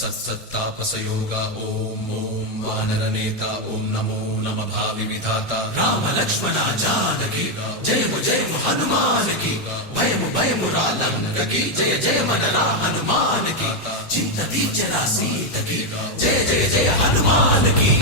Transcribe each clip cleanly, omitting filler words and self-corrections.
सत्सत्तापसयोगा ओम ओम वानरनेता ओम नमो नमः भावि विधाता राम लक्ष्मण जानकी जय हनुमान की भयमु रालंक की जय मनरा हनुमान की चिंतती चला सीत की जय हनुमान की।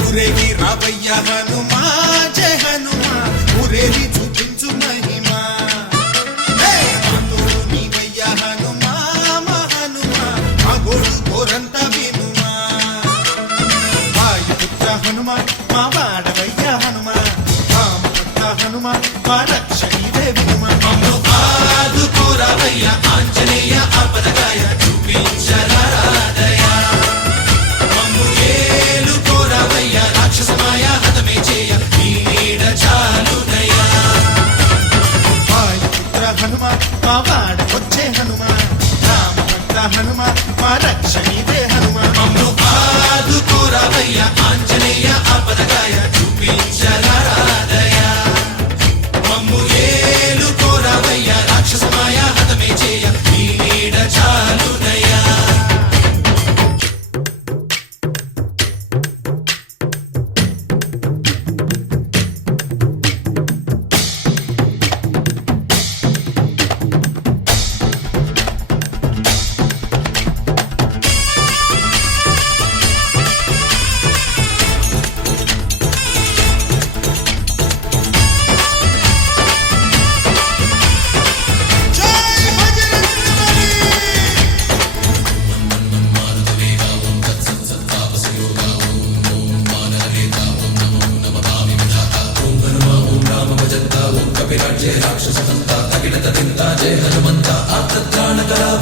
ఊరేగి రావయ్య హనుమా జయ హనుమా ఊరేగి చూపించు మహిమా తోడు నీవయ్య హనుమా మా హనుమా మా గోడు కోరంత వినుమా వాయుపుత్ర హనుమా మా వాడవయ్య హనుమా రామపుత్ర హనుమా మా రక్షణీవే వినుమా మమ్ము ఆదుకోరావయ్య ఆంజనేయ ఆపదగాయ చూపించరాదయ మమ్ము ఏలుకోరావయ్య రాక్షసమాయ హతమే చేయ నీ నీడ చాలునయ్యా వాయుపుత్ర హనుమా మా వాడకొచ్చే హనుమా రామపుత్ర హనుమా మా రక్షణీవే హనుమా మమ్ము ఆదుకోరావయ్య ఆంజనేయ ఆపదగాయ చూపించరాదయ మమ్ము ఏలుకోరావయ్య రాక్షసమాయ హతమే చేయ నీ నీడ చాలునయ్యా।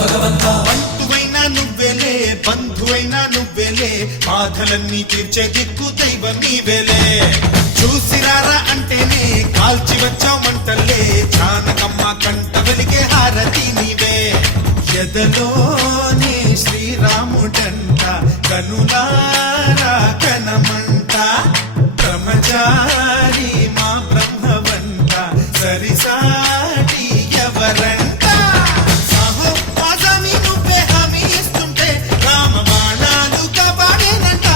బంధువైనా నువ్వేలే బంధువైనా నువ్వేలే బాధలన్నీ తీర్చే దిక్కు దైవం నీవేలే చూసిరారా అంటేనే కాల్చి వచ్చావు మంటల్లే జానకమ్మ కంట వెలిగే హారతి నీవే ఎదలోనే శ్రీరాముడంట కనులారా కనమంట బ్రహ్మచారి మా బ్రహ్మవంట సరిసాటి ఎవరంట సాహో ఆజామి నువ్వే హామీ ఇస్తుంటే రామ బాణాలు కాపాడేనంట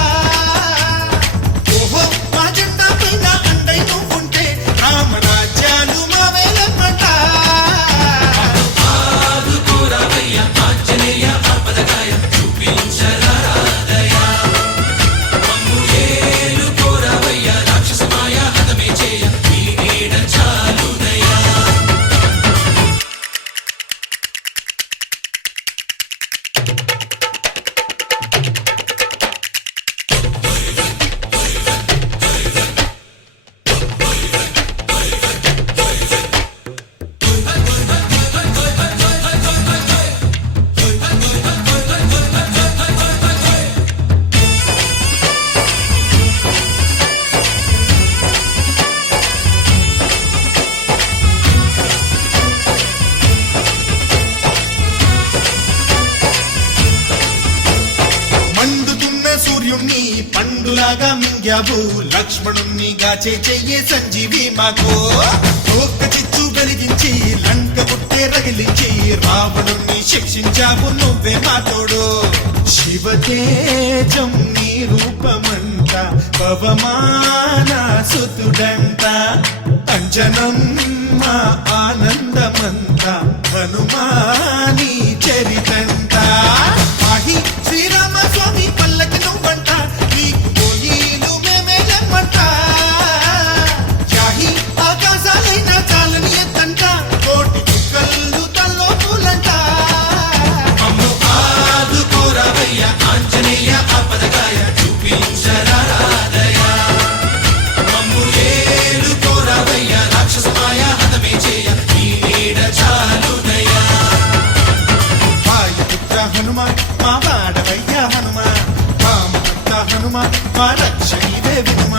ఓహో మా జెండా పైన అండై నువ్వుంటే రామ రాజ్యాలు మా వేలమంట ఆదుకోరావయ్య ఆంజనేయ ఆపదగాయ చూపించరాదయ మమ్ము ఏలుకోరావయ్య రాక్షసమాయ హతమే చేయ నీ నీడ చాలునయ్యా। మండుతున్న సూర్యుణ్ణి పండులాగా మింగావు లక్ష్మణుణ్ణి గాచే చెయ్యే సంజీవి మాకు ఒక్క చిచ్చు వెలిగించి లంక పుట్టే రగిలించి రావణుణ్ణి శిక్షించావు నువ్వే మా తోడు శివతేజం నీ రూపమంట పవమాన సుతుడంట అంజనం మా ఆనందమంత హనుమాని చరితంట ఆహి శ్రీరామ స్వామి పల్లకి నువ్వంట నీకు పోయిలు మేమేలమ్మంట యాహి ఆకాశాలైనా చాలని ఎత్తంట కోటి చుక్కలు రావయ్య ఆంజనేయ ఆపదగాయ చూపించరాదయ మమ్ము ఏలుకోరావయ్య రాక్షసమాయ హతమే చేయ ఈ నీడ చాలునయ్యా వాయుపుత్ర హనుమ మా వాడవయ్య హనుమ వామపుత్ర హనుమ మా రక్షణీవే వినుమ